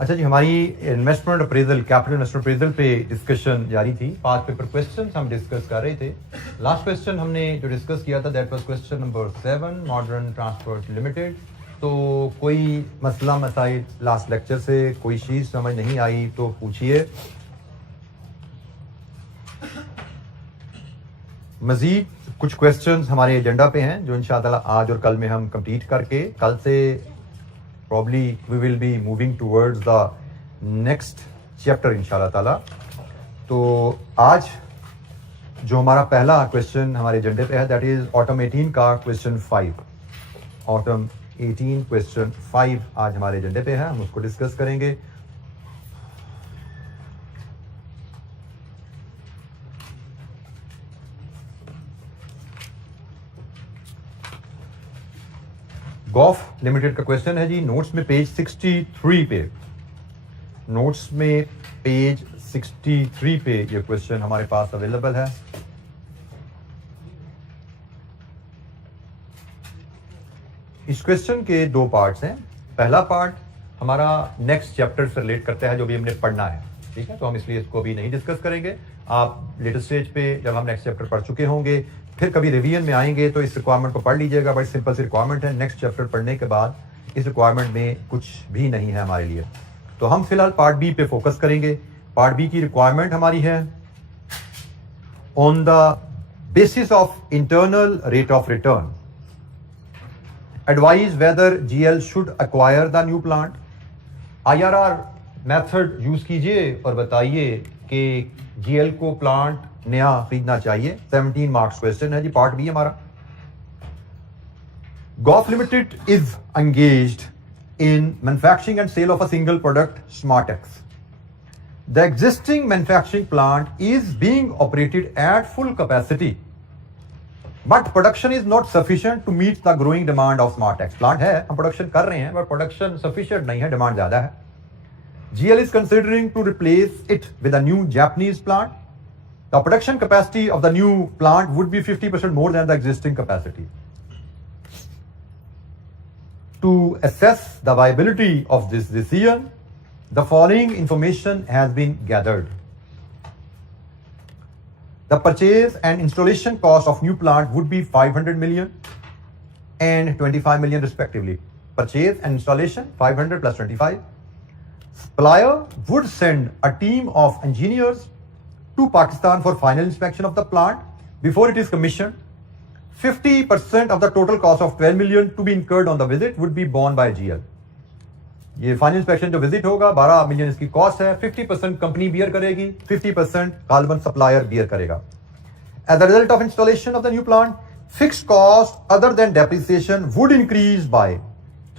अच्छा जी, हमारी investment appraisal, capital investment appraisal पे डिस्कशन जारी थी। 5 पेपर क्वेश्चंस हम डिस्कस कर रहे थे। लास्ट क्वेश्चन हमने जो डिस्कस किया था that was question number 7, modern transport limited. तो कोई मसला मसाइल लास्ट लेक्चर से कोई चीज़ समझ नहीं आई तो पूछिए। मज़ीद कुछ क्वेश्चंस हमारे एजेंडा पे हैं जो इंशाअल्लाह आज और कल में हम कंप्लीट करके कल से probably we will be moving towards the next chapter इंशाल्लाह ताला। तो आज जो हमारा पहला क्वेश्चन हमारे एजेंडे पे है दैट इज ऑटम 18 का क्वेश्चन 5। ऑटम 18 क्वेश्चन 5 आज हमारे एजेंडे पे है, हम उसको डिस्कस करेंगे। गॉफ लिमिटेड का क्वेश्चन है जी, नोट्स में पेज 63 पे, नोट्स में पेज 63 पे ये क्वेश्चन हमारे पास अवेलेबल है। इस क्वेश्चन के दो पार्ट्स हैं। पहला पार्ट हमारा नेक्स्ट चैप्टर से रिलेट करता है जो भी हमने पढ़ना है, ठीक है, तो हम इसलिए इसको अभी नहीं डिस्कस करेंगे। आप लेटेस्ट स्टेज पे जब हम नेक्स्ट चैप्टर पढ़ चुके होंगे फिर कभी रिवीजन में आएंगे तो इस रिक्वायरमेंट को पढ़ लीजिएगा। बड़ी सिंपल सी रिक्वायरमेंट है, नेक्स्ट चैप्टर पढ़ने के बाद इस रिक्वायरमेंट में कुछ भी नहीं है हमारे लिए। तो हम फिलहाल पार्ट बी पे फोकस करेंगे। पार्ट बी की रिक्वायरमेंट हमारी है on the basis of internal rate of return advise whether GL should acquire the new plant. IRR method use कीजिए और बताइए कि जीएल को प्लांट नया खरीदना चाहिए। 17 मार्क्स क्वेश्चन है जी, पार्ट बी हमारा। Goff Limited is engaged in manufacturing and sale of a single product Smartex. The existing manufacturing plant is being operated at full capacity but production is not sufficient to meet the growing demand of Smartex. Plant है, हम production कर रहे हैं but production sufficient नहीं है, demand ज्यादा है। GL is considering to replace it with a new Japanese plant. The production capacity of the new plant would be 50% more than the existing capacity. To assess the viability of this decision, the following information has been gathered. The purchase and installation cost of new plant would be 500 million and 25 million respectively. Purchase and installation 500 plus 25. Supplier would send a team of engineers to Pakistan for final inspection of the plant before it is commissioned. 50% of the total cost of 12 million to be incurred on the visit would be borne by GL. ये final inspection जो visit होगा 12 million इसकी cost है। 50% company beer करेगी, 50% carbon supplier beer करेगा। As a result of installation of the new plant, fixed cost other than depreciation would increase by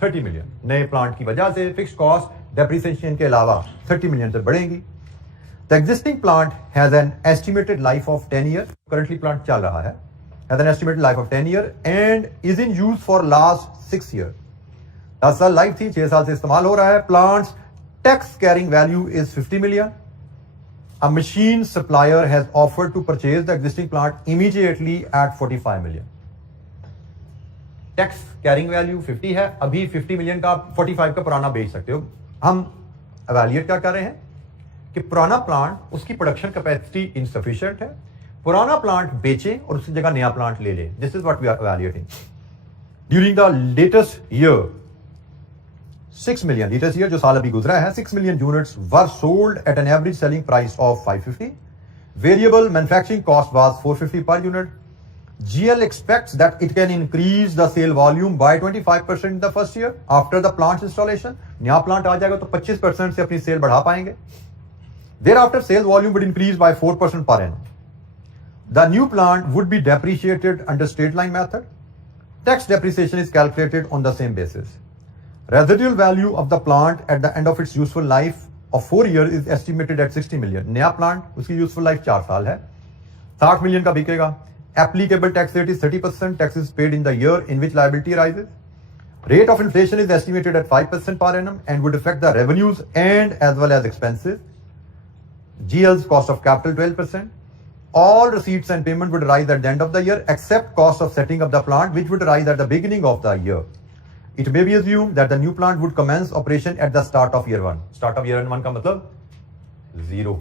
30 million. नए plant की वजह से फिक्स्ड कॉस्ट डेप्रिसिएशन के अलावा 30 मिलियन से बढ़ेंगी। The existing plant has an estimated life of 10 years. Currently plant चल रहा है, has an estimated life of 10 years and is in use for last 6 years. 10 साल लाइफ थी, 6 साल से इस्तेमाल हो रहा है। Plant's tax carrying value is 50 million. A machine supplier has offered to purchase the existing plant immediately at 45 million. Tax carrying value 50 है, अभी 50 मिलियन का 45 का पुराना बेच सकते हो। हम एवेल्युएट क्या कर रहे हैं कि पुराना प्लांट उसकी प्रोडक्शन कैपेसिटी इनसफिशिएंट है, पुराना प्लांट बेचे और उसकी जगह नया प्लांट ले ले। This is what we are evaluating. During the latest year 6 million, latest year जो साल अभी गुजरा है, 6 million units were sold at an average selling price of 550। Variable manufacturing cost was 450 per unit. GL expects that it can increase the sale volume by 25% in the first year after the plant installation. नया plant आ जाएगा तो 25% से अपनी cell बढ़ा पाएंगे। Thereafter, sales volume would increase by 4% per annum. The new plant would be depreciated under straight line method. Tax depreciation is calculated on the same basis. Residual value of the plant at the end of its useful life of 4 years is estimated at 60 million. नया plant उसकी useful life 4 साल है, 60 million का बिकेगा। Applicable tax rate is 30%. Tax is paid in the year in which liability arises. Rate of inflation is estimated at 5% per annum and would affect the revenues and as well as expenses. GL's cost of capital 12%. All receipts and payment would rise at the end of the year except cost of setting up the plant which would rise at the beginning of the year. It may be assumed that the new plant would commence operation at the start of year 1. Start of year 1 का मतलब 0.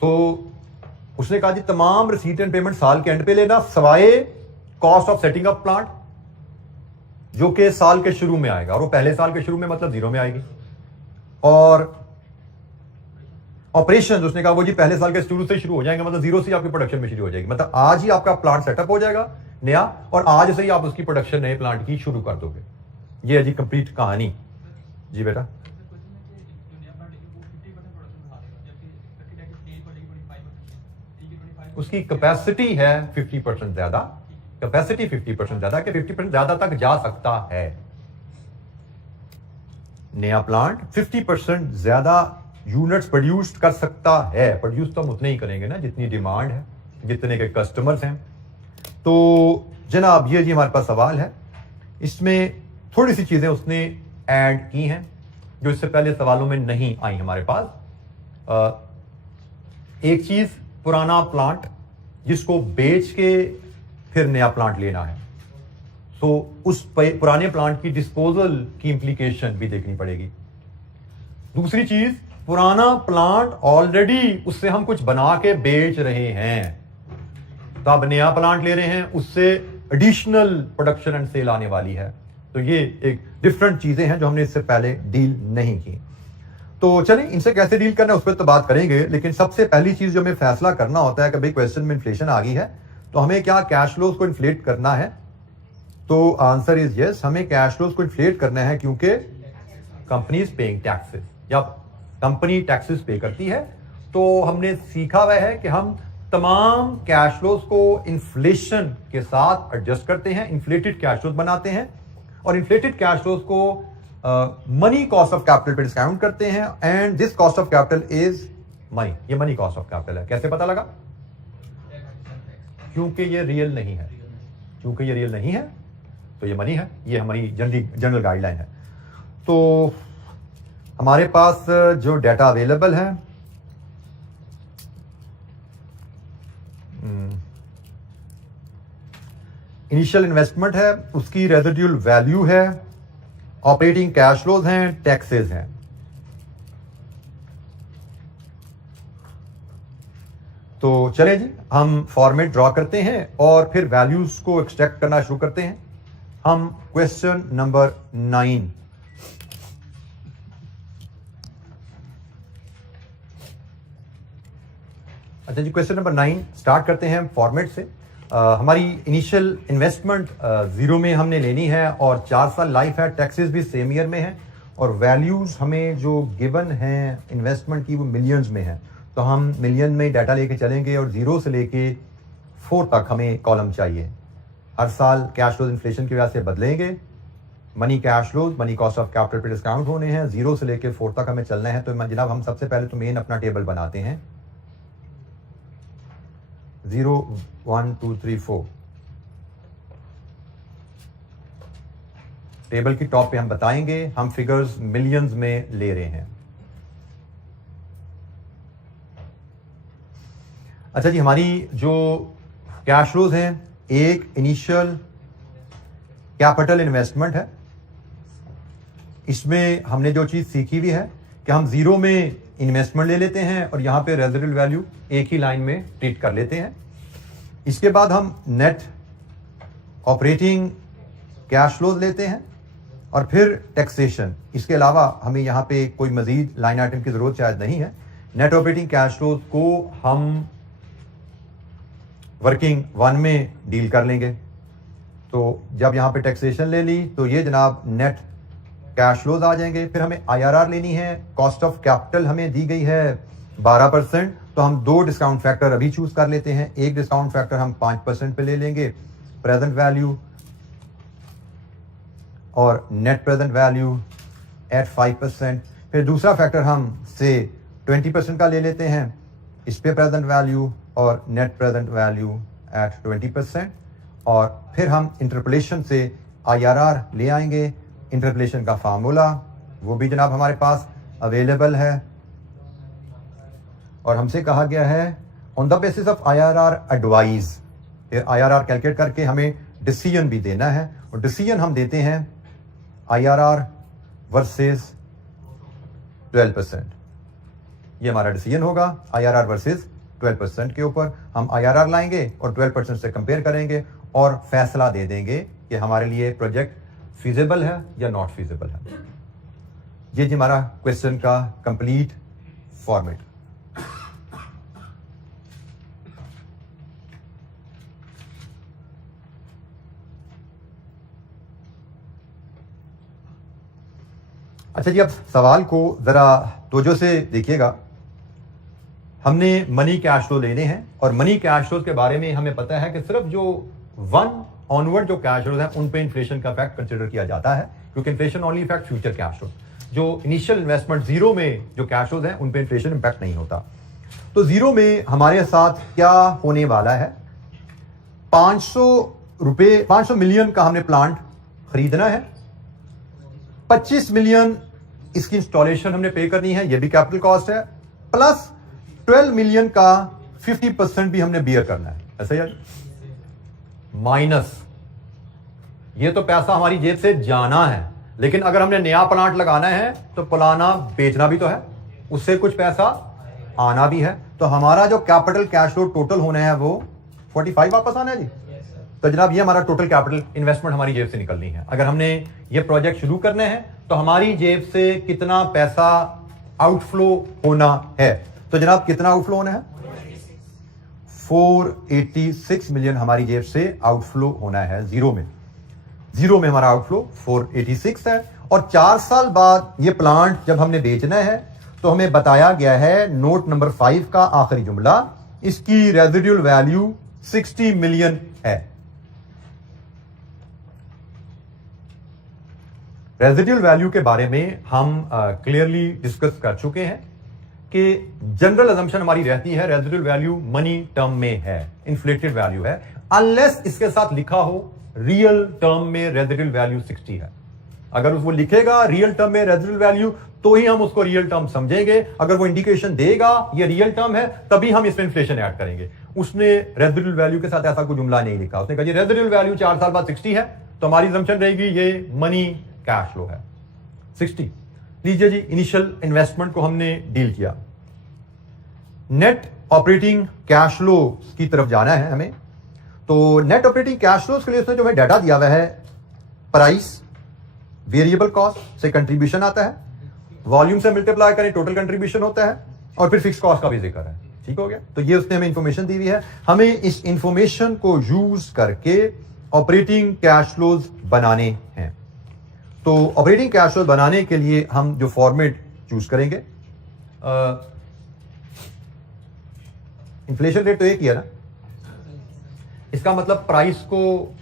तो उसने कहा जी तमाम receipt and payment साल के and पे लेना सवाए cost of setting up plant जो कि साल के शुरू में आएगा, और वो पहले साल के शुरू में मतलब 0 में आएगी। और ऑपरेशन उसने कहा वो जी पहले साल के शुरू से शुरू हो जाएंगे, मतलब 0 से आपकी प्रोडक्शन में शुरू हो जाएगी, मतलब आज ही आपका प्लांट सेटअप हो जाएगा नया और आज से ही आप उसकी प्रोडक्शन नए प्लांट की शुरू कर दोगे। ये है जी कंप्लीट कहानी। जी बेटा उसकी कैपेसिटी है 50% ज्यादा, कैपेसिटी 50% ज्यादा कि 50% ज्यादा तक जा सकता है। नया प्लांट 50% ज्यादा यूनिट्स प्रोड्यूस कर सकता है। प्रोड्यूस तो हम उतने ही करेंगे ना जितनी डिमांड है, जितने के कस्टमर्स हैं। तो जनाब ये जी हमारे पास सवाल है, इसमें थोड़ी सी चीजें उसने ऐड की हैं जो इससे पहले सवालों में नहीं आई हमारे पास। एक चीज पुराना प्लांट जिसको बेच के फिर नया प्लांट लेना है, तो उस पुराने प्लांट की डिस्पोजल की इंप्लीकेशन भी देखनी पड़ेगी। दूसरी चीज पुराना प्लांट ऑलरेडी उससे हम कुछ बना के बेच रहे हैं, तो अब नया प्लांट ले रहे हैं उससे एडिशनल प्रोडक्शन एंड सेल आने वाली है। तो ये एक डिफरेंट चीजें हैं जो हमने इससे पहले डील नहीं की। तो चलें इनसे कैसे डील करना है उस पर तो बात करेंगे, लेकिन सबसे पहली चीज जो हमें फैसला करना होता है कि भाई क्वेश्चन में इन्फ्लेशन आ गई है तो हमें क्या कैश फ्लोज को इन्फ्लेट करना है। तो आंसर इज यस, हमें कैश फ्लोज को इन्फ्लेट करना है क्योंकि कंपनी इज पेइंग टैक्सेस। जब कंपनी टैक्सेस पे करती है तो हमने सीखा हुआ है कि हम तमाम कैश फ्लोज को इन्फ्लेशन के साथ एडजस्ट करते हैं, इन्फ्लेटेड कैश फ्लोज बनाते हैं और इन्फ्लेटेड कैश फ्लोज को मनी कॉस्ट ऑफ कैपिटल पे डिस्काउंट करते हैं and this cost of capital is money. ये मनी कॉस्ट ऑफ कैपिटल है। कैसे पता लगा? क्योंकि ये रियल नहीं है, क्योंकि ये रियल नहीं है तो ये मनी है। ये हमारी जनरल गाइडलाइन है। तो हमारे पास जो डाटा अवेलेबल है इनिशियल इन्वेस्टमेंट है, उसकी रेजिडुअल वैल्यू है, ऑपरेटिंग कैश फ्लोज हैं, टैक्सेस हैं। तो चलें जी हम फॉर्मेट ड्रॉ करते हैं और फिर वैल्यूज को एक्सट्रैक्ट करना शुरू करते हैं। हम क्वेश्चन नंबर 9 अच्छा जी क्वेश्चन नंबर 9 स्टार्ट करते हैं फॉर्मेट से। हमारी इनिशियल इन्वेस्टमेंट 0 में हमने लेनी है और 4 साल लाइफ है, टैक्सेस भी सेम ईयर में है और वैल्यूज हमें जो गिवन है इन्वेस्टमेंट की वो मिलियंस में है। तो हम मिलियन में डाटा लेके चलेंगे और 0 से लेके 4 तक हमें कॉलम चाहिए। हर साल कैश फ्लोज इन्फ्लेशन की वजह से बदलेंगे। Money cash flows money cost of capital पे डिस्काउंट होने हैं। 0 से लेके 4 तक हमें चलना है। तो जनाब हम सबसे पहले तो मेन अपना टेबल बनाते हैं 0 1 2 3 4। टेबल की टॉप पे हम बताएंगे हम फिगर्स मिलियंस में ले रहे हैं। अच्छा जी हमारी जो कैश फ्लोज हैं, एक इनिशियल कैपिटल इन्वेस्टमेंट है। इसमें हमने जो चीज सीखी हुई है कि हम 0 में इन्वेस्टमेंट ले लेते हैं और यहां पे रेजिडुअल वैल्यू एक ही लाइन में ट्रीट कर लेते हैं। इसके बाद हम नेट ऑपरेटिंग कैश फ्लोज लेते हैं और फिर टैक्सेशन। इसके अलावा हमें यहाँ पे कोई मजीद लाइन आइटम की जरूरत शायद नहीं है। नेट ऑपरेटिंग कैश फ्लोज को हम वर्किंग 1 में डील कर लेंगे। तो जब यहाँ पे टैक्सेशन ले ली तो ये जनाब नेट कैश फ्लोज आ जाएंगे। फिर हमें IRR लेनी है। कॉस्ट ऑफ कैपिटल हमें दी गई है 12%, तो हम 2 डिस्काउंट फैक्टर अभी चूज कर लेते हैं। एक डिस्काउंट फैक्टर हम 5% पे ले लेंगे, प्रेजेंट वैल्यू और नेट प्रेजेंट वैल्यू एट 5%। फिर दूसरा फैक्टर हम से 20% का ले लेते हैं, इस पे प्रेजेंट वैल्यू और नेट प्रेजेंट वैल्यू एट 20%। और फिर हम इंटरपोलेशन से IRR ले आएंगे। इंटरपोलेशन का फार्मूला वो भी जनाब हमारे पास अवेलेबल है और हमसे कहा गया है on the basis of IRR advise. फिर IRR कैलकुलेट करके हमें डिसीजन भी देना है, और डिसीजन हम देते हैं IRR वर्सेस 12%। ये हमारा डिसीजन होगा IRR वर्सेस 12% के ऊपर। हम IRR लाएंगे और 12% से कंपेयर करेंगे और फैसला दे देंगे कि हमारे लिए प्रोजेक्ट फीजिबल है या नॉट फीजिबल है। ये जी हमारा क्वेश्चन का कंप्लीट फॉर्मेट। अच्छा जी, अब सवाल को जरा तवज्जो से देखिएगा। हमने मनी कैश फ्लो लेने हैं और मनी कैश फ्लोज के बारे में हमें पता है कि सिर्फ जो 1 ऑनवर्ड जो कैश फ्लोज हैं उन पे इन्फ्लेशन का इफेक्ट कंसिडर किया जाता है, क्योंकि inflation only effect future cash flow. जो इनिशियल इन्वेस्टमेंट जीरो में जो कैश फ्लोज हैं उन पे इन्फ्लेशन इम्पैक्ट नहीं होता। तो जीरो में हमारे साथ क्या होने वाला है, 500 मिलियन का हमने प्लांट खरीदना है, 25 मिलियन इसकी इंस्टॉलेशन हमने पे करनी है, ये भी कैपिटल कॉस्ट है, प्लस 12 मिलियन का 50% भी हमने बियर करना है। ऐसा यार, माइनस ये तो पैसा हमारी जेब से जाना है, लेकिन अगर हमने नया प्लांट लगाना है तो पुराना बेचना भी तो है, उससे कुछ पैसा आना भी है। तो हमारा जो कैपिटल कैश फ्लो टोटल होना है वो 45 वापस आना है जी। तो जनाब ये हमारा टोटल कैपिटल इन्वेस्टमेंट हमारी जेब से निकलनी है। अगर हमने ये प्रोजेक्ट शुरू करने हैं तो हमारी जेब से कितना पैसा आउटफ्लो होना है, तो जनाब कितना आउटफ्लो होना है, 486 मिलियन हमारी जेब से आउटफ्लो होना है। जीरो में हमारा आउटफ्लो 486 है। और 4 साल बाद ये प्लांट जब हमने बेचना है तो हमें बताया गया है नोट नंबर 5 का आखिरी जुमला, इसकी रेजिडुअल वैल्यू 60 मिलियन है। रेजिडुअल वैल्यू के बारे में हम क्लियरली डिस्कस कर चुके हैं कि जनरल अजम्पशन हमारी रहती है रेजिडुअल वैल्यू मनी टर्म में है, इन्फ्लेटेड वैल्यू है, अनलेस इसके साथ लिखा हो रियल टर्म में रेजिडुअल वैल्यू 60 है। अगर वो लिखेगा रियल टर्म में रेजिडुअल वैल्यू तो ही हम उसको रियल टर्म समझेंगे। अगर वो इंडिकेशन देगा ये रियल टर्म है तभी हम इसमें इन्फ्लेशन ऐड करेंगे। उसने रेजिडुअल वैल्यू के साथ ऐसा कोई जुमला नहीं लिखा, उसने कहा जी रेजिडुअल वैल्यू 4 साल बाद 60 है, तो हमारी अजम्पशन रहेगी ये मनी कैश फ्लो है 60। लीजिए जी, इनिशियल इन्वेस्टमेंट को हमने डील किया, नेट ऑपरेटिंग कैश फ्लो की तरफ जाना है हमें। तो नेट ऑपरेटिंग कैश फ्लो के लिए उसने जो हमें डाटा दिया हुआ है, प्राइस, वेरिएबल कॉस्ट से कंट्रीब्यूशन आता है, वॉल्यूम से मल्टीप्लाई करें टोटल कंट्रीब्यूशन होता है, और फिर फिक्स कॉस्ट का भी जिक्र है। ठीक हो गया। तो ये उसने हमें इंफॉर्मेशन दी हुई है, हमें इस इंफॉर्मेशन को यूज करके ऑपरेटिंग कैश फ्लोज बनाने हैं। तो ऑपरेटिंग कैश फ्लो बनाने के लिए हम जो फॉर्मेट चूज करेंगे, इन्फ्लेशन रेट तो एक ही है ना, इसका मतलब प्राइस को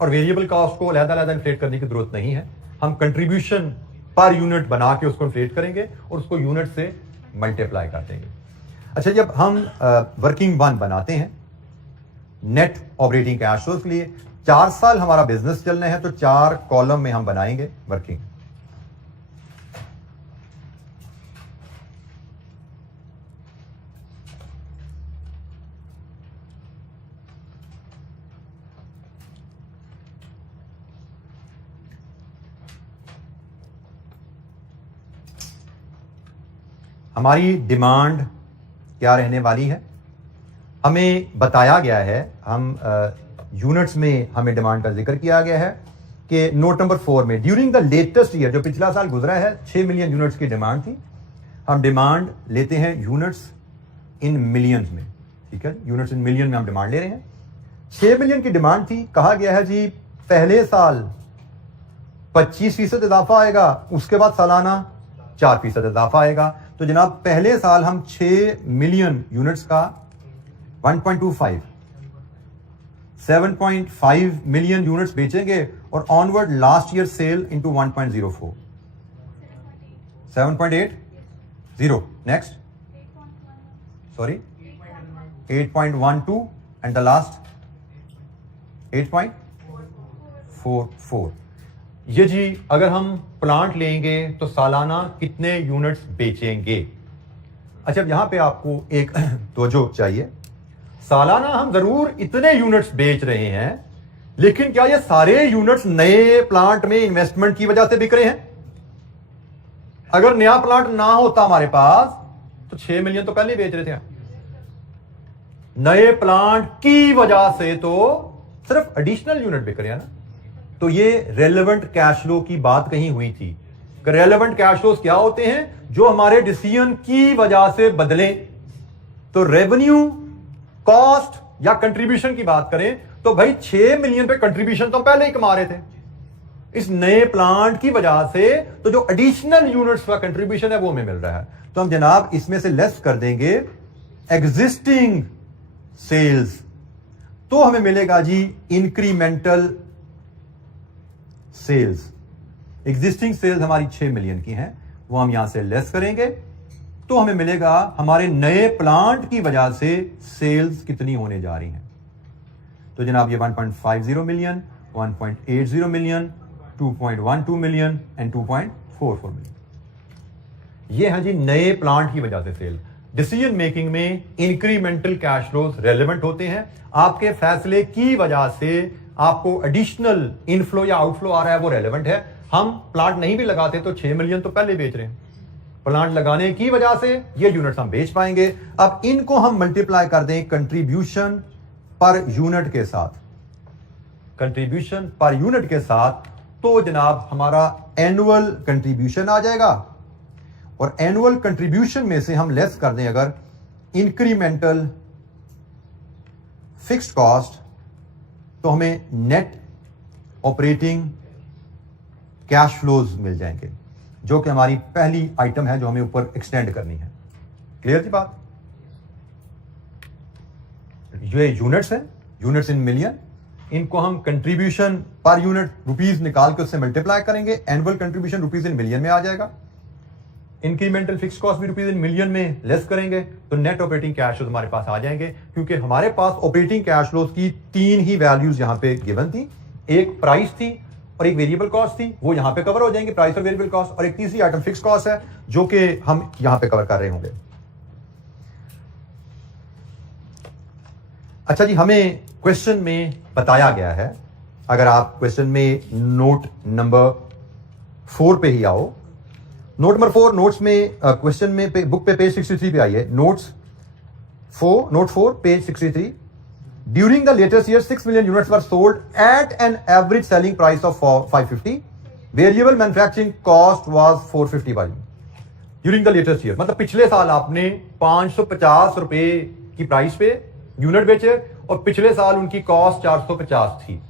और वेरिएबल कॉस्ट को अलग-अलग इन्फ्लेट करने की जरूरत नहीं है। हम कंट्रीब्यूशन पर यूनिट बना के उसको इन्फ्लेट करेंगे और उसको यूनिट से मल्टीप्लाई कर देंगे। अच्छा, जब हम वर्किंग वन बनाते हैं नेट ऑपरेटिंग कैश फ्लो के लिए, 4 साल हमारा बिजनेस चलना है, तो 4 कॉलम में हम बनाएंगे वर्किंग। हमारी डिमांड क्या रहने वाली है, हमें बताया गया है, हम यूनिट्स में हमें डिमांड का जिक्र किया गया है कि नोट नंबर 4 में ड्यूरिंग द लेटेस्ट ईयर, जो पिछला साल गुजरा है, 6 मिलियन यूनिट्स की डिमांड थी। हम डिमांड लेते हैं यूनिट्स इन मिलियंस में। ठीक है, यूनिट्स इन मिलियन में हम डिमांड ले रहे हैं। 6 मिलियन की डिमांड थी, कहा गया है जी पहले साल 25% इजाफा आएगा, उसके बाद सालाना 4% इजाफा आएगा। तो जनाब पहले साल हम 6 मिलियन यूनिट्स का 1.25 7.5 मिलियन यूनिट्स बेचेंगे और onward last year cell into 1.04 7.80 next sorry 8.12 and the last 8.44। ये जी अगर हम प्लांट लेंगे तो सालाना कितने यूनिट्स बेचेंगे। अच्छा, यहां पे आपको एक तवज्जो चाहिए, सालाना हम जरूर इतने यूनिट्स बेच रहे हैं, लेकिन क्या ये सारे यूनिट्स नए प्लांट में इन्वेस्टमेंट की वजह से बिक रहे हैं? अगर नया प्लांट ना होता हमारे पास तो 6 मिलियन तो पहले ही बेच रहे थे। नए प्लांट की वजह से तो सिर्फ एडिशनल यूनिट बिक रहे हैं ना। तो ये रेलेवेंट कैश फ्लो की बात कहीं हुई थी। रेलेवेंट कैश फ्लोज क्या होते हैं? जो हमारे डिसीजन की वजह से बदले। तो रेवेन्यू, कॉस्ट या कंट्रीब्यूशन की बात करें तो भाई 6 मिलियन पे कंट्रीब्यूशन तो हम पहले ही कमा रहे थे इस नए प्लांट की वजह से। तो जो एडिशनल यूनिट्स का कंट्रीब्यूशन है वो हमें मिल रहा है। तो हम जनाब इसमें से लेस कर देंगे एग्जिस्टिंग सेल्स, तो हमें मिलेगा जी इंक्रीमेंटल सेल्स। एग्जिस्टिंग सेल्स हमारी 6 मिलियन की हैं, वो हम यहां से लेस करेंगे तो हमें मिलेगा हमारे नए प्लांट की वजह से सेल्स कितनी होने जा रही हैं। तो जनाब ये 1.50 million, 1.80 million, 2.12 million and 2.44 million, ये है जी नए प्लांट की वजह से सेल। डिसीजन मेकिंग में इंक्रीमेंटल कैश फ्लोज रेलेवेंट होते हैं। आपके फैसले की वजह से आपको एडिशनल इनफ्लो या आउटफ्लो आ रहा है, वो रेलेवेंट है। हम प्लांट नहीं भी लगाते तो 6 मिलियन तो पहले बेच रहे हैं। प्लांट लगाने की वजह से ये यूनिट्स हम बेच पाएंगे। अब इनको हम मल्टीप्लाई कर दें कंट्रीब्यूशन पर यूनिट के साथ, कंट्रीब्यूशन पर यूनिट के साथ, तो जनाब हमारा एनुअल कंट्रीब्यूशन आ जाएगा। और एनुअल कंट्रीब्यूशन में से हम लेस कर दें अगर इंक्रीमेंटल फिक्स्ड कॉस्ट, तो हमें नेट ऑपरेटिंग कैश फ्लोज मिल जाएंगे, जो कि हमारी पहली आइटम है जो हमें ऊपर एक्सटेंड करनी है। क्लियर जी बात? ये यूनिट्स हैं, यूनिट्स इन मिलियन, इनको हम कंट्रीब्यूशन पर यूनिट रुपीज निकाल के उससे मल्टीप्लाई करेंगे। Annual contribution rupees in million में आ जाएगा। इंक्रीमेंटल फिक्स कॉस्ट भी रुपीज इन मिलियन में लेस करेंगे तो नेट ऑपरेटिंग कैश फ्लोज हमारे पास आ जाएंगे। क्योंकि हमारे पास ऑपरेटिंग कैश फ्लोज की 3 ही वैल्यूज यहां पे गिवन थी, एक प्राइस थी और एक वेरिएबल कॉस्ट थी, वो यहां पे कवर हो जाएंगे, प्राइस और वेरिएबल कॉस्ट। और एक तीसरी आइटम फिक्स कॉस्ट है जो कि हम यहां पे कवर कर रहे होंगे। अच्छा जी, हमें क्वेश्चन में बताया गया है, अगर आप क्वेश्चन में नोट नंबर 4 पे ही आओ, नोट नंबर 4 नोट्स में क्वेश्चन में बुक पे पेज 63 पे आइए। Note 4 page 63। During the latest year 6 million units were sold at an average selling price of 550। Variable manufacturing cost was 450 value during the latest year. मतलब पिछले साल आपने 550 रुपए की प्राइस पे यूनिट बेचे और पिछले साल उनकी कॉस्ट 450 थी।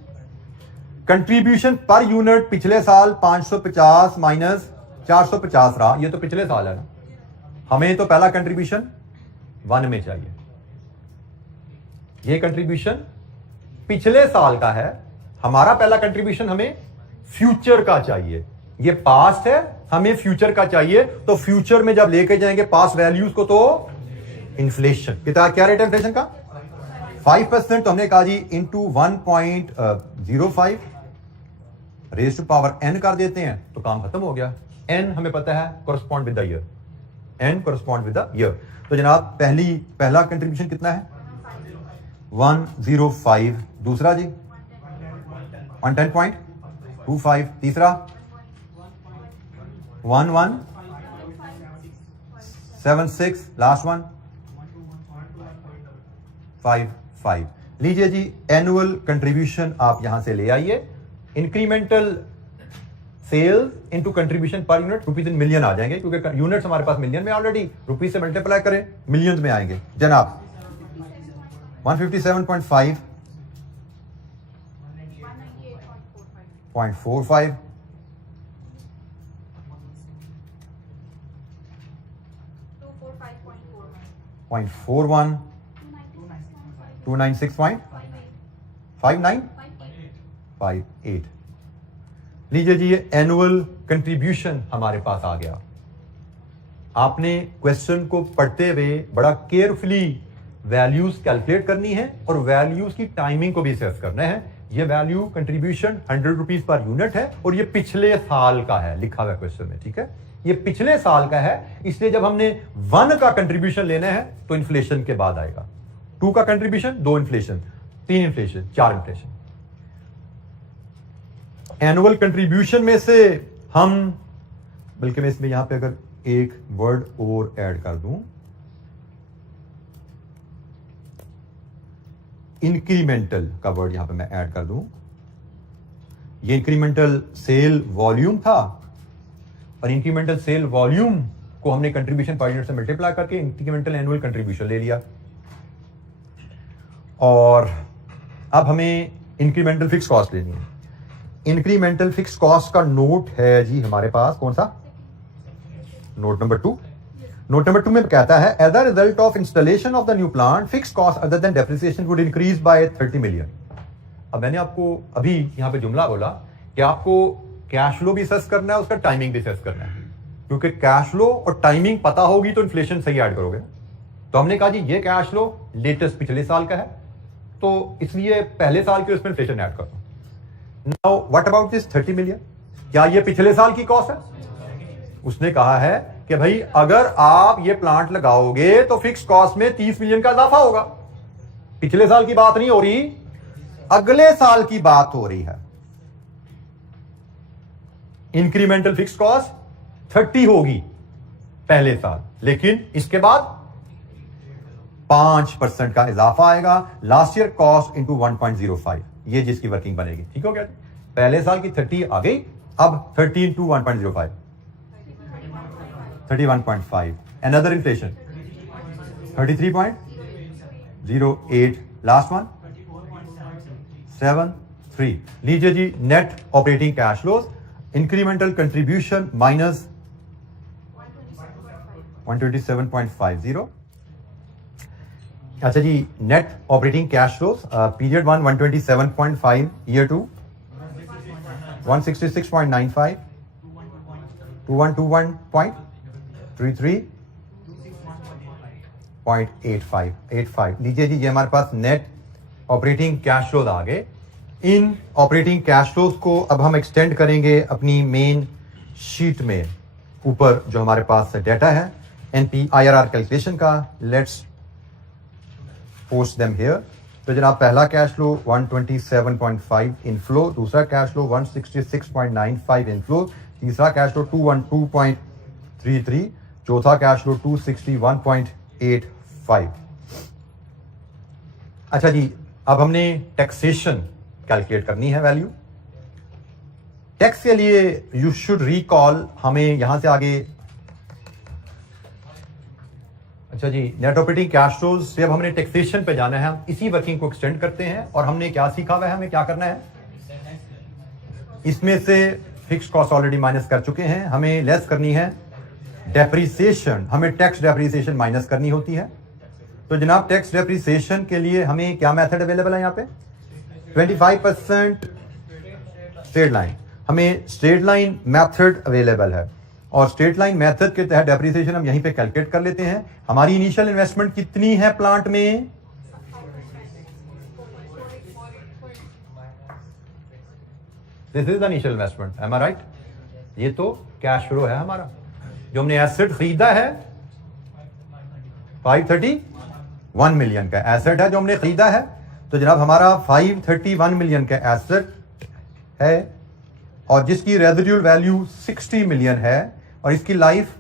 कंट्रीब्यूशन पर यूनिट पिछले साल 550 माइनस 450 रहा, ये तो पिछले साल है ना। हमें तो पहला कंट्रीब्यूशन 1 में चाहिए। ये कंट्रीब्यूशन पिछले साल का है, हमारा पहला कंट्रीब्यूशन हमें फ्यूचर का चाहिए। ये पास्ट है, हमें फ्यूचर का चाहिए। तो फ्यूचर में जब लेके जाएंगे पास्ट वैल्यूज को, तो इन्फ्लेशन कितना, क्या रेट है इन्फ्लेशन का? 5%। तो हमने कहा जी into 1.05 raise to power n कर देते हैं तो काम खत्म हो गया। n हमें पता है correspond with the year, n correspond with the year. तो जनाब पहला कंट्रीब्यूशन कितना है? 105। दूसरा जी 110.25। तीसरा 1176। Last one 55। लीजिए जी, एनुअल कंट्रीब्यूशन आप यहां से ले आइए। Incremental sales into contribution per unit rupees in million आ जाएंगे, क्योंकि यूनिट्स हमारे पास मिलियन में ऑलरेडी, रुपीज से मल्टीप्लाई करें मिलियंस में आएंगे। जनाब 157.5, 0.45, 0.41, 296.58। लीजिए जी, ये एनुअल कंट्रीब्यूशन हमारे पास आ गया। आपने क्वेश्चन को पढ़ते हुए बड़ा केयरफुली वैल्यूज कैलकुलेट करनी है और वैल्यूज की टाइमिंग को भी सेट करना है। ये value contribution 100 rupees per unit है और ये पिछले साल का है, लिखा हुआ क्वेश्चन में, ठीक है। ये पिछले साल का है, इसलिए जब हमने 1 का कंट्रीब्यूशन लेना है तो इन्फ्लेशन के बाद आएगा। 2 का contribution, 2 inflation, 3 inflation, 4 inflation. Annual contribution में से हम, बल्कि मैं इसमें यहां पे अगर एक वर्ड और ऐड कर दूं, इंक्रीमेंटल का वर्ड यहां पे मैं ऐड कर दूं, ये इंक्रीमेंटल सेल वॉल्यूम था और इंक्रीमेंटल सेल वॉल्यूम को हमने कंट्रीब्यूशन पर यूनिट से मल्टीप्लाई करके इंक्रीमेंटल एनुअल कंट्रीब्यूशन ले लिया। और अब हमें इंक्रीमेंटल फिक्स कॉस्ट लेनी है। इंक्रीमेंटल फिक्स कॉस्ट का नोट है जी हमारे पास, कौन सा? Note number 2। नोट नंबर 2 में कहता है as a result of installation of the new plant fix cost other than depreciation would increase by 30 million. अब मैंने आपको अभी यहां पे जुमला बोला कि आपको कैश फ्लो भी सेस करना है, उसका टाइमिंग भी सेस करना है, क्योंकि कैश फ्लो और टाइमिंग पता होगी तो इन्फ्लेशन सही ऐड करोगे। तो हमने कहा जी ये कैश फ्लो लेटेस्ट पिछले साल का है, तो इसलिए पहले साल के उसमें इन्फ्लेशन ऐड कर दो। Now what about this 30 million, क्या ये पिछले साल की कॉस्ट है? उसने कहा है कि भाई अगर आप ये प्लांट लगाओगे तो फिक्स कॉस्ट में 30 मिलियन का इजाफा होगा। पिछले साल की बात नहीं हो रही, अगले साल की बात हो रही है। इंक्रीमेंटल फिक्स कॉस्ट 30 होगी पहले साल, लेकिन इसके बाद 5% का इजाफा आएगा। लास्ट ईयर कॉस्ट इंटू 1.05, ये जिसकी वर्किंग बनेगी। ठीक हो गया? पहले साल की 30 आ गई, अब 30 into 1.05, 31.5। Another inflation 33.08, last one 7.3। लीजिए जी net operating cash flows, incremental contribution minus 127.50। अच्छा जी, net operating cash flows period 1 127.5, year 2 166.95, 2121.33.85। लीजिए जी, ये हमारे पास नेट ऑपरेटिंग कैश फ्लोज आ गए। इन ऑपरेटिंग कैश फ्लोज को अब हम एक्सटेंड करेंगे अपनी मेन शीट में। ऊपर जो हमारे पास डाटा है एनपी आईआरआर कैलकुलेशन का, लेट्स पोस्ट देम हियर। तो जनाब पहला कैश फ्लो 127.5 इनफ्लो, दूसरा कैश फ्लो 166.95 इनफ्लो, तीसरा कैश फ्लो 212.33, चौथा कैश फ्लो 261.85। अच्छा जी, अब हमने टैक्सेशन कैलकुलेट करनी है वैल्यू। टैक्स के लिए यू शुड रिकॉल, हमें यहां से आगे, अच्छा जी, नेट ऑपरेटिंग कैश फ्लोज से अब हमने टैक्सेशन पे जाना है। हम इसी वर्किंग को एक्सटेंड करते हैं और हमने क्या सीखा हुआ है, हमें क्या करना है, इसमें से फिक्स कॉस्ट ऑलरेडी माइनस कर चुके हैं, हमें लेस करनी है डेप्रिसिएशन। हमें टैक्स डेप्रिसिएशन माइनस करनी होती है। तो जनाब टैक्स डेप्रिसिएशन के लिए हमें क्या मेथड अवेलेबल है यहाँ पे? 25% स्ट्रेट लाइन। हमें स्ट्रेट लाइन मेथड अवेलेबल है और स्ट्रेट लाइन मेथड के तहत डेप्रिसिएशन हम यहीं पे कैलकुलेट कर लेते हैं। हमारी इनिशियल इन्वेस्टमेंट कितनी है प्लांट में? This is the initial investment, am I right? ये तो कैश फ्लो है हमारा, जो हमने एसेट खरीदा है 531 मिलियन का एसेट है जो हमने खरीदा है। तो जनाब हमारा 531 मिलियन का एसेट है और जिसकी रेजिडुअल वैल्यू 60 मिलियन है और इसकी लाइफ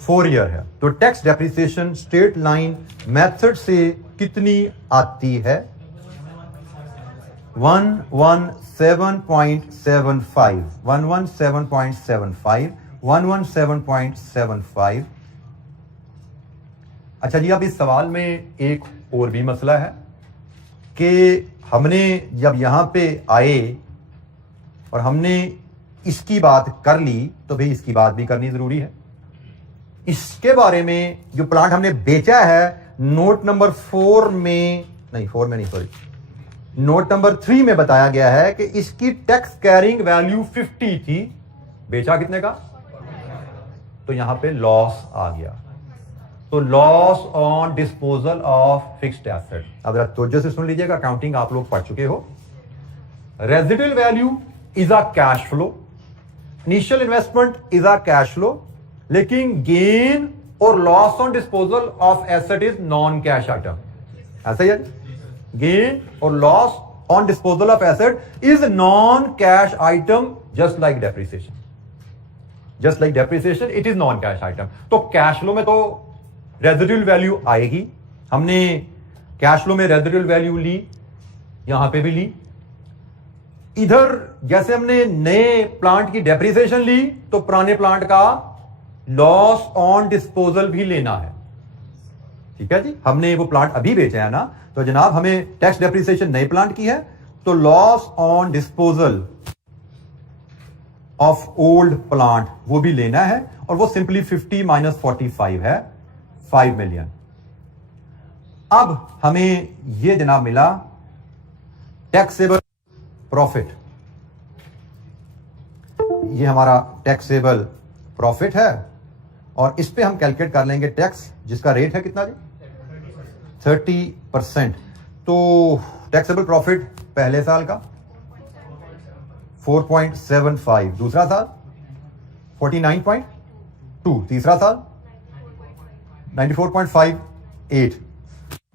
4 ईयर है। तो tax depreciation straight line method से कितनी आती है? 117.75, 117.75, 117.75। अच्छा जी, अब इस सवाल में एक और भी मसला है कि हमने जब यहां पे आए और हमने इसकी बात कर ली तो भाई इसकी बात भी करनी जरूरी है। इसके बारे में जो प्लांट हमने बेचा है नोट नंबर 4 में नहीं, 4 में नहीं, सॉरी, नोट नंबर 3 में बताया गया है कि इसकी टैक्स कैरिंग वैल्यू 50 थी। बेचा कितने का? तो यहां पे लॉस आ गया। तो loss on disposal of fixed asset. अब जरा तवज्जो से सुन लीजिएगा, अकाउंटिंग आप लोग पढ़ चुके हो। Residual value is a cash flow, initial investment is a cash flow, लेकिन गेन और loss on disposal of asset is non cash item. ऐसा ही है, गेन और loss on disposal of asset is non cash item just like depreciation. Just like depreciation it is non cash item. तो cash flow में तो residual value आएगी, हमने cash flow में residual value ली, यहां पे भी ली। इधर जैसे हमने नए प्लांट की डेप्रिसिएशन ली तो पुराने प्लांट का लॉस ऑन डिस्पोजल भी लेना है। ठीक है जी, हमने वो प्लांट अभी बेचा है ना, तो जनाब हमें टैक्स डेप्रिसिएशन नए प्लांट की है, तो loss on disposal of old plant वो भी लेना है, और वो सिंपली 50 माइनस 45 है, 5 मिलियन। अब हमें ये जनाब मिला टैक्सेबल प्रॉफिट। ये हमारा टैक्सेबल प्रॉफिट है, और इस पे हम कैलकुलेट कर लेंगे टैक्स, जिसका रेट है कितना जी, 30%। तो टैक्सेबल प्रॉफिट पहले साल का 4.75, दूसरा साल 49.2, तीसरा साल 94.58,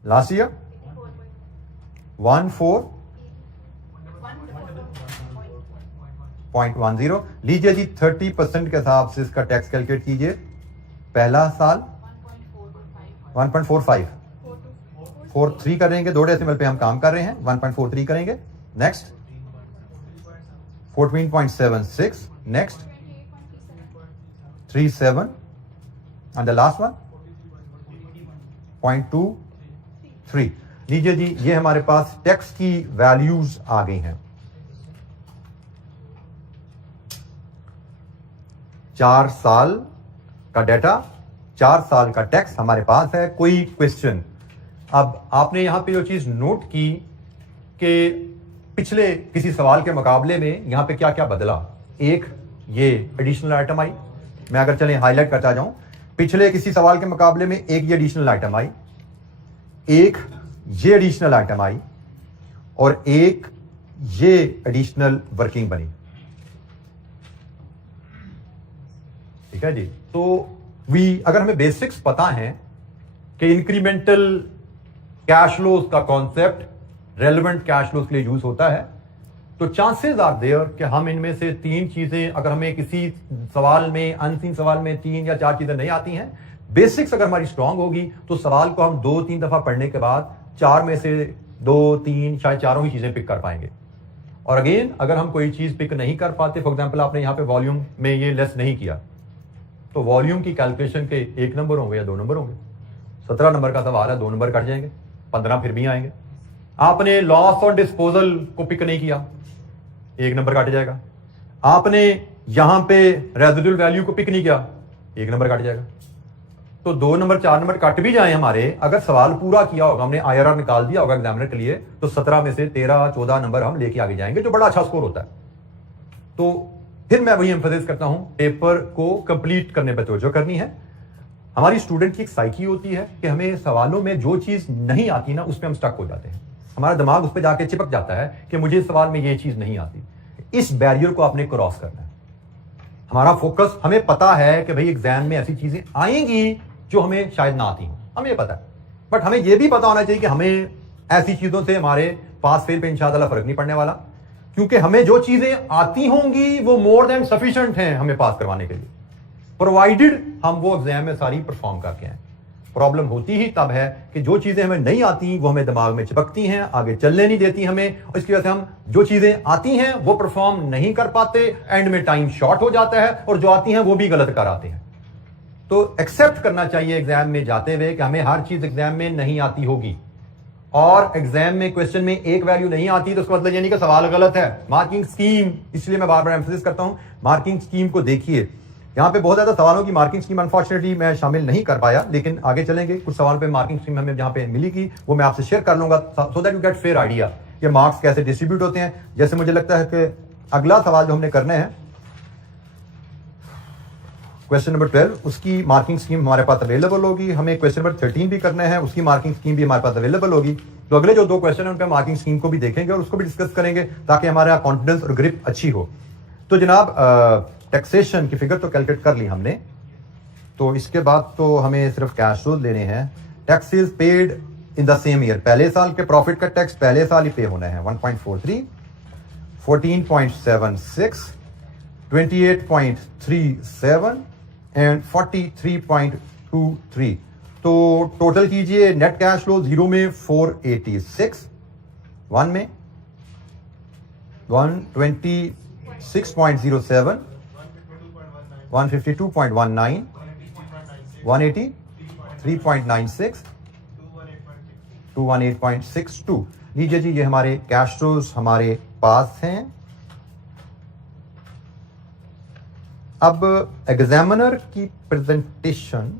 लास्ट ईयर 14.10। लीजिए जी 30% के हिसाब से इसका टैक्स कैलकुलेट कीजिए। पहला साल 1.45, 43 करेंगे, 2 डेसिमल पे हम काम कर रहे हैं, 1.43 करेंगे। Next 14.76, next 37, and the last one 0.23। लीजिए जी, ये हमारे पास टैक्स की वैल्यूज आ गई हैं। 4 साल का डेटा, 4 साल का टैक्स हमारे पास है। कोई क्वेश्चन? अब आपने यहां पे जो चीज नोट की कि पिछले किसी सवाल के मुकाबले में यहां पे क्या क्या बदला। एक ये एडिशनल आइटम आई, मैं अगर चलें हाईलाइट करता जाऊं, पिछले किसी सवाल के मुकाबले में एक ये एडिशनल आइटम आई, एक ये एडिशनल आइटम आई, और एक ये एडिशनल वर्किंग बनी। ठीक है जी, तो अगर हमें बेसिक्स पता है कि इंक्रीमेंटल कैश फ्लोज का कॉन्सेप्ट रेलेवेंट कैश फ्लोज के लिए यूज होता है, तो चांसेस आर देयर कि हम इनमें से 3 चीजें, अगर हमें किसी सवाल में, अनसीन सवाल में 3 या 4 चीजें नहीं आती हैं, बेसिक्स अगर हमारी स्ट्रांग होगी तो सवाल को हम 2-3 दफा पढ़ने के बाद 4 में से 2-3 शायद चारों ही चीजें पिक कर पाएंगे। और अगेन अगर हम कोई चीज पिक नहीं कर पाते, फॉर एग्जांपल आपने यहां पे वॉल्यूम में ये लेस नहीं किया, तो वॉल्यूम की कैलकुलेशन के 1 नंबर होंगे या 2 नंबर होंगे। 17 नंबर का सवाल है, 2 नंबर कट जाएंगे, 15 फिर भी आएंगे। आपने लॉस ऑन डिस्पोजल को पिक नहीं किया, 1 नंबर कट जाएगा। आपने यहां पे रेजिडुअल वैल्यू को पिक नहीं किया, 1 नंबर कट जाएगा। तो 2 नंबर 4 नंबर कट भी जाए हमारे, अगर सवाल पूरा किया होगा, हमने IRR निकाल दिया होगा एग्जामिनर के लिए, तो 17 में से 13-14 नंबर हम लेके आगे जाएंगे, जो बड़ा अच्छा स्कोर होता है। तो फिर मैं वही एम्फसाइज करता हूं, पेपर को कंप्लीट करने पर तवज्जो करनी है। हमारी स्टूडेंट की एक साइकी होती है कि हमें सवालों में जो चीज नहीं आती ना, उस पर हम स्टक हो जाते हैं, हमारा दिमाग उस पर जाके चिपक जाता है कि मुझे सवाल में ये चीज नहीं आती। इस बैरियर को आपने क्रॉस करना है। हमारा फोकस, हमें पता है कि भाई एग्जाम में ऐसी चीजें आएंगी जो हमें शायद ना आती हो, हमें पता है, बट हमें यह भी पता होना चाहिए कि हमें ऐसी चीजों से हमारे पास फेल पे इंशाअल्लाह फर्क नहीं पड़ने वाला, क्योंकि हमें जो चीजें आती होंगी वो मोर देन सफिशिएंट हैं हमें पास करवाने के लिए, प्रोवाइडेड हम वो एग्जाम में सारी परफॉर्म करके आए। प्रॉब्लम होती ही तब है कि जो चीजें हमें नहीं आती वो हमें दिमाग में चिपकती हैं, आगे चलने नहीं देती हमें, और इसकी वजह से हम जो चीजें आती हैं वो परफॉर्म नहीं कर पाते, एंड में टाइम शॉर्ट हो जाता है, और जो आती हैं वो भी गलत कर आते हैं। तो एक्सेप्ट करना चाहिए एग्जाम में जाते हुए कि हमें हर चीज एग्जाम में नहीं आती होगी, और एग्जाम में क्वेश्चन में एक वैल्यू नहीं आती तो उसका मतलब यानी कि सवाल गलत है। मार्किंग स्कीम, इसलिए मैं बार बार एम्फसाइज करता हूं, मार्किंग स्कीम को देखिए। यहां पे बहुत ज्यादा सवालों की मार्किंग स्कीम अनफॉर्चुनेटली मैं शामिल नहीं कर पाया, लेकिन आगे चलेंगे कुछ सवालों पे मार्किंग स्कीम हमें जहां पे मिली की वो मैं आपसे शेयर कर लूंगा, so that you get fair idea कि मार्क्स कैसे डिस्ट्रीब्यूट होते हैं। जैसे मुझे लगता है कि अगला सवाल जो हमने करना है, क्वेश्चन नंबर 12, उसकी मार्किंग स्कीम हमारे पास अवेलेबल होगी। हमें क्वेश्चन नंबर 13 भी करना है, उसकी मार्किंग स्कीम भी हमारे पास अवेलेबल होगी। तो अगले जो 2 क्वेश्चन है उनका मार्किंग स्कीम को भी देखेंगे और उसको भी डिस्कस करेंगे, ताकि हमारा कॉन्फिडेंस और ग्रिप अच्छी हो। तो जनाब टैक्सेशन की फिगर तो कैलकुलेट कर ली हमने, तो इसके बाद तो हमें सिर्फ कैश फ्लोज लेने हैं। Taxes paid in the same year, पहले साल के प्रॉफिट का टैक्स पहले साल ही पे होना है। 1.43, 14.76, 28.37 एंड 43.23। तो टोटल कीजिए, नेट कैश फ्लो 0 में 486, 1 में 126.07, 152.19, 183.96, 218.62। लीजिए जी, ये हमारे कैश फ्लोज हमारे पास हैं। अब एग्जामिनर की प्रेजेंटेशन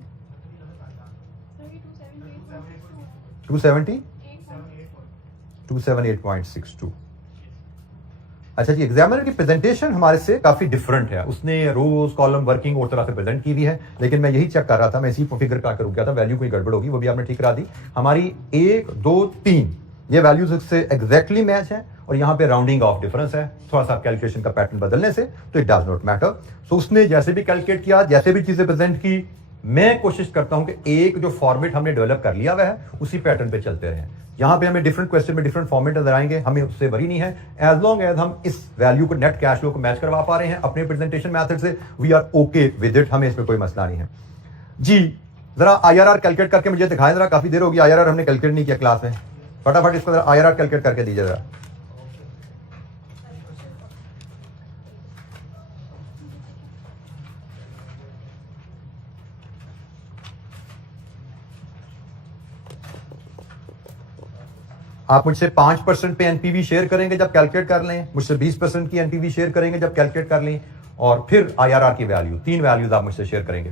278.62। अच्छा जी, एग्जामिनर की प्रेजेंटेशन हमारे से काफी डिफरेंट है। उसने रोज कॉलम वर्किंग और तरह से प्रेजेंट की हुई है, लेकिन मैं यही चेक कर रहा था, मैं इसी फिगर का रुक गया था, वैल्यू कोई गड़बड़ होगी, वो भी आपने ठीक करा दी। हमारी 1, 2, 3 ये वैल्यूज इससे एग्जैक्टली मैच है, और यहाँ पे राउंडिंग ऑफ डिफरेंस है, थोड़ा सा कैलकुलेशन का पैटर्न बदलने से, तो इट डज नॉट मैटर। सो उसने जैसे भी कैलकुलेट किया, जैसे भी चीजें प्रेजेंट की, मैं कोशिश करता हूं कि एक जो फॉर्मेट हमने डेवलप कर लिया हुआ है उसी पैटर्न पे चलते रहें। यहां पे हमें डिफरेंट क्वेश्चन में डिफरेंट फॉर्मेट नजर आएंगे, हमें उससे वरी नहीं है, एज लॉन्ग एज हम इस वैल्यू को, नेट कैश फ्लो को मैच करवा पा रहे हैं अपने प्रेजेंटेशन मेथड से, we are okay with it, हमें इसमें कोई मसला नहीं है जी। जरा IRR कैलकुलेट करके मुझे दिखाएं, जरा काफी देर होगी IRR हमने कैलकुलेट नहीं किया क्लास में, फटाफट इसको जरा IRR कैलकुलेट करके दीजिए जरा। आप मुझसे 5% पे एनपीवी शेयर करेंगे जब कैलकुलेट कर लें, मुझसे 20% की एनपीवी शेयर करेंगे जब कैलकुलेट कर लें, और फिर IRR की वैल्यू, 3 वैल्यूज आप मुझसे शेयर करेंगे।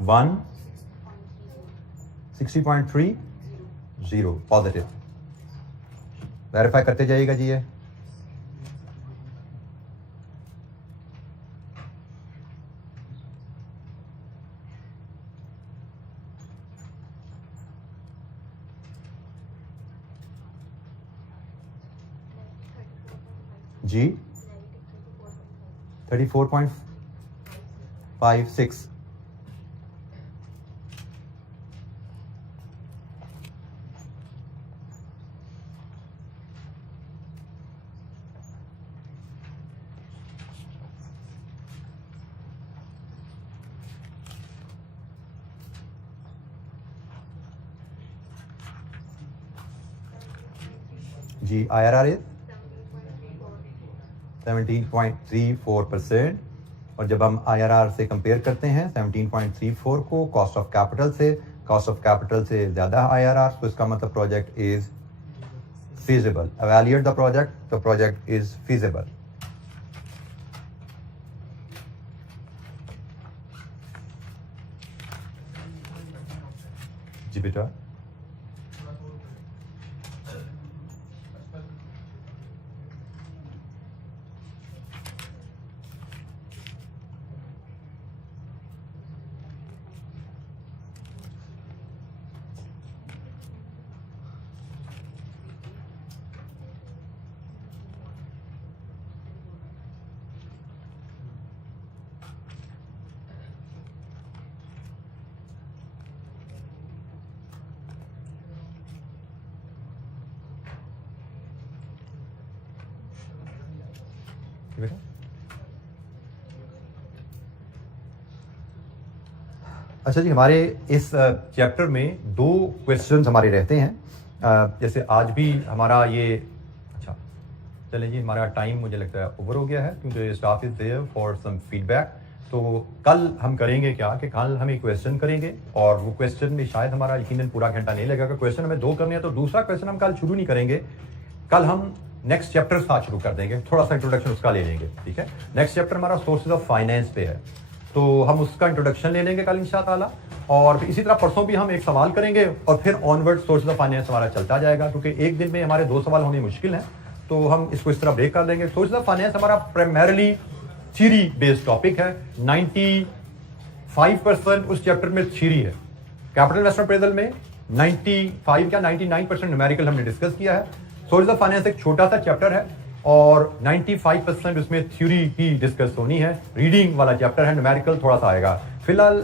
वन 60.30 पॉजिटिव, वेरीफाई करते जाइएगा जी। ये जी 34.56। जी IRR इज 17.34%, और जब हम IRR से कंपेयर करते हैं 17.34 को कॉस्ट ऑफ कैपिटल से, कॉस्ट ऑफ कैपिटल से ज्यादा IRR, तो इसका मतलब project is feasible. Evaluate the project is feasible. जी बेटा, बेटा अच्छा जी, हमारे इस चैप्टर में 2 क्वेश्चंस हमारे रहते हैं। जैसे आज भी हमारा ये, अच्छा चलें जी, हमारा टाइम मुझे लगता है ओवर हो गया है, क्योंकि staff is there for some feedback. तो कल हम करेंगे क्या कि कल हम एक क्वेश्चन करेंगे, और वो क्वेश्चन में शायद हमारा यकीनन पूरा घंटा नहीं लगेगा। क्वेश्चन हमें 2 करने हैं, तो दूसरा क्वेश्चन हम कल शुरू नहीं करेंगे, कल हम नेक्स्ट चैप्टर साथ शुरू कर देंगे, थोड़ा सा इंट्रोडक्शन उसका ले लेंगे, ठीक है। नेक्स्ट चैप्टर हमारा सोर्सेज ऑफ फाइनेंस पे है, तो हम उसका इंट्रोडक्शन ले लेंगे कल इंशाअल्लाह। और इसी तरह परसों भी हम एक सवाल करेंगे, और फिर ऑनवर्ड सोर्सेज ऑफ फाइनेंस हमारा चलता जाएगा, क्योंकि एक दिन में हमारे 2 सवाल होने मुश्किल हैं, तो हम इसको इस तरह ब्रेक कर देंगे। सोर्सेज ऑफ फाइनेंस हमारा प्राइमरीली थ्योरी बेस्ड टॉपिक है। 95% उस चैप्टर में थ्योरी है। कैपिटल इन्वेस्टमेंट अप्रेजल में 95 या 99% न्यूमेरिकल हमने डिस्कस किया है। सोर्स ऑफ फाइनेंस एक छोटा सा चैप्टर है और 95% उसमें थ्योरी की डिस्कस होनी है। रीडिंग वाला चैप्टर है, न्यूमेरिकल थोड़ा सा आएगा। फिलहाल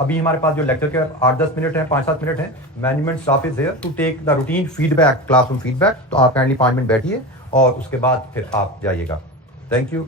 अभी हमारे पास जो लेक्चर के 8-10 मिनट है, 5-7 मिनट है। Management staff is here to take the routine feedback, classroom feedback. तो आप काइंडली 5 मिनट बैठिए और उसके बाद फिर आप जाइएगा। Thank you.